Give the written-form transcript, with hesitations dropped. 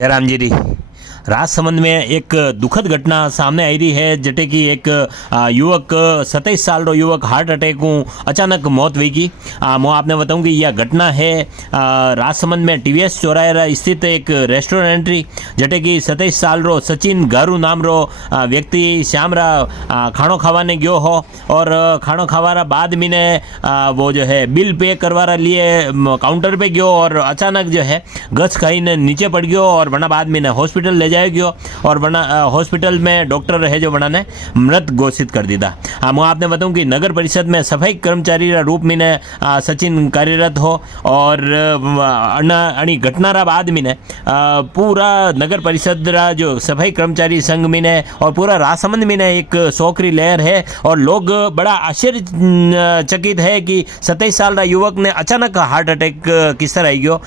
जयराम जी री राजसमंद में एक दुखद घटना सामने आई रही है जटे कि एक युवक 27 साल रो युवक हार्ट अटैक को अचानक मौत हुई की। मैं आपने बताऊं कि यह घटना है राजसमंद में टीवीएस चौराहे स्थित एक रेस्टोरेंट री जटे कि 27 साल रो सचिन गारू नाम रो व्यक्ति श्यामरा खानो खावाने गयो हो और खानो खावारा बाद मीने वो जो है बिल पे करवारा लिए काउंटर पे गयो और अचानक जो है गच खाई ने नीचे पड़ गयो और वरना बाद में हॉस्पिटल ले जाया गयो और वरना हॉस्पिटल में डॉक्टर है जो वरना ने मृत घोषित कर दीधा। मैं आपने बताऊं कि नगर परिषद में सफाई कर्मचारी रूप में सचिन कार्यरत हो और अणी घटना बाद में पूरा नगर परिषद रा जो सफाई कर्मचारी संघ में और पूरा राजसमंद में एक शोकरी लहर है और लोग बड़ा आश्चर्यचकित है कि 27 साल रा युवक ने अचानक हार्ट अटैक किस तरह आई गयो